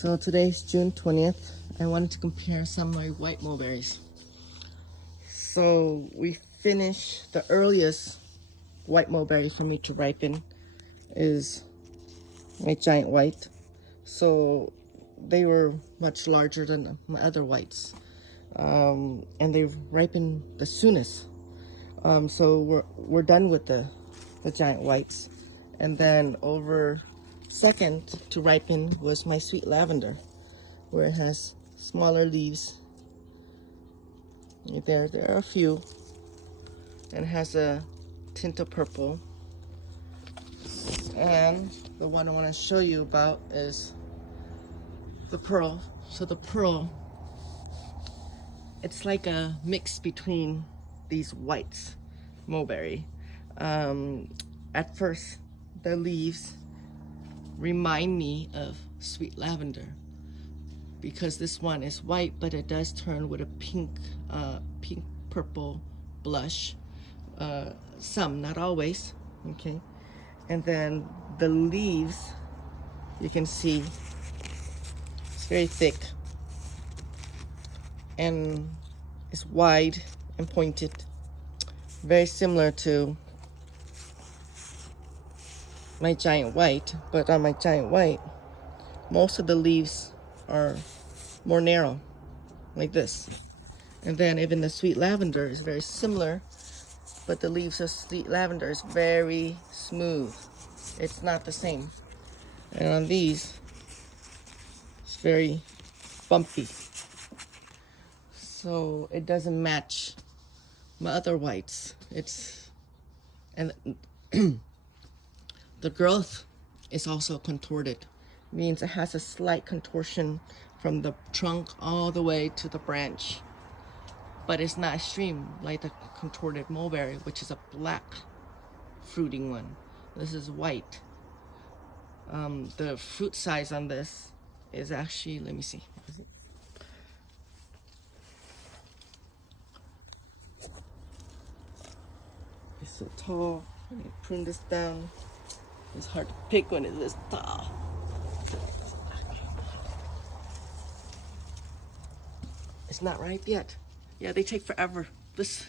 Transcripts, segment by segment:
So today's June 20th. I wanted to compare some of my white mulberries. So we finished the earliest white mulberry for me to ripen is my giant white. So they were much larger than my other whites. And they ripen the soonest. So we're done with the giant whites. And then over second to ripen was my sweet lavender, where it has smaller leaves. There are a few, and has a tint of purple. And the one I want to show you about is the pearl. So the pearl, it's like a mix between these whites mulberry. At first, the leaves remind me of sweet lavender, because this one is white, but it does turn with a pink purple blush. Some, not always. Okay, and then the leaves, you can see it's very thick and it's wide and pointed, very similar to my giant white. But on my giant white, most of the leaves are more narrow, like this. And then even the sweet lavender is very similar, but the leaves of sweet lavender is very smooth. It's not the same. And on these, it's very bumpy. So it doesn't match my other whites. And the growth is also contorted. Means it has a slight contortion from the trunk all the way to the branch. But it's not extreme like the contorted mulberry, which is a black fruiting one. This is white. The fruit size on this is actually, let me see. It's so tall. Let me prune this down. It's hard to pick when it's this tall. It's not ripe yet. Yeah, they take forever. This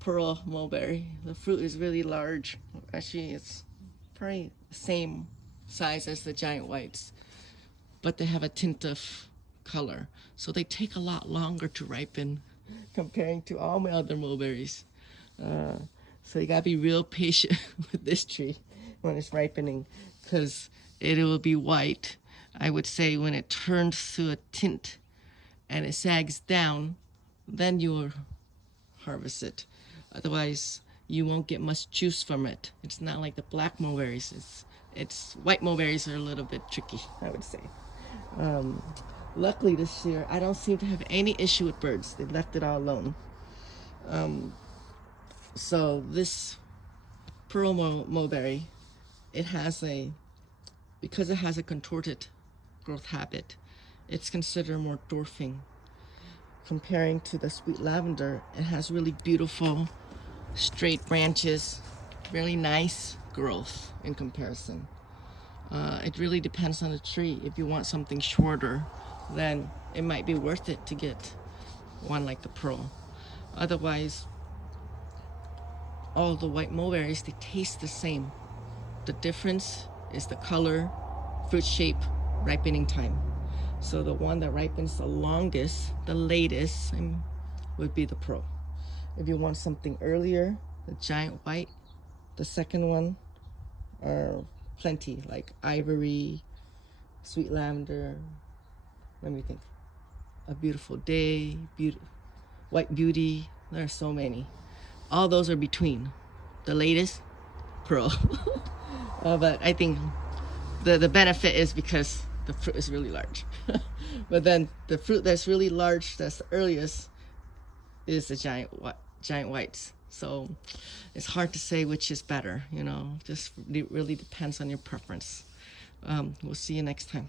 pearl mulberry, the fruit is really large. Actually, it's probably the same size as the giant whites, but they have a tint of color. So they take a lot longer to ripen comparing to all my other mulberries. So you gotta be real patient with this tree when it's ripening, because it will be white. I would say when it turns to a tint and it sags down, then you'll harvest it. Otherwise, you won't get much juice from it. It's not like the black mulberries. It's white mulberries are a little bit tricky, I would say. Luckily this year, I don't seem to have any issue with birds. They left it all alone. So this pearl mulberry, because it has a contorted growth habit, it's considered more dwarfing. Comparing to the sweet lavender, it has really beautiful straight branches, really nice growth in comparison. It really depends on the tree. If you want something shorter, then it might be worth it to get one like the pearl. Otherwise, all the white mulberries, they taste the same. The difference is the color, fruit shape, ripening time. So the one that ripens the longest, the latest, would be the pearl. If you want something earlier, the giant white, the second one are plenty, like ivory, sweet lavender. Let me think. A beautiful day, white beauty. There are so many. All those are between. The latest, pearl. But I think the benefit is because the fruit is really large. But then the fruit that's really large, that's the earliest, is the giant whites. So it's hard to say which is better, just it really depends on your preference. We'll see you next time.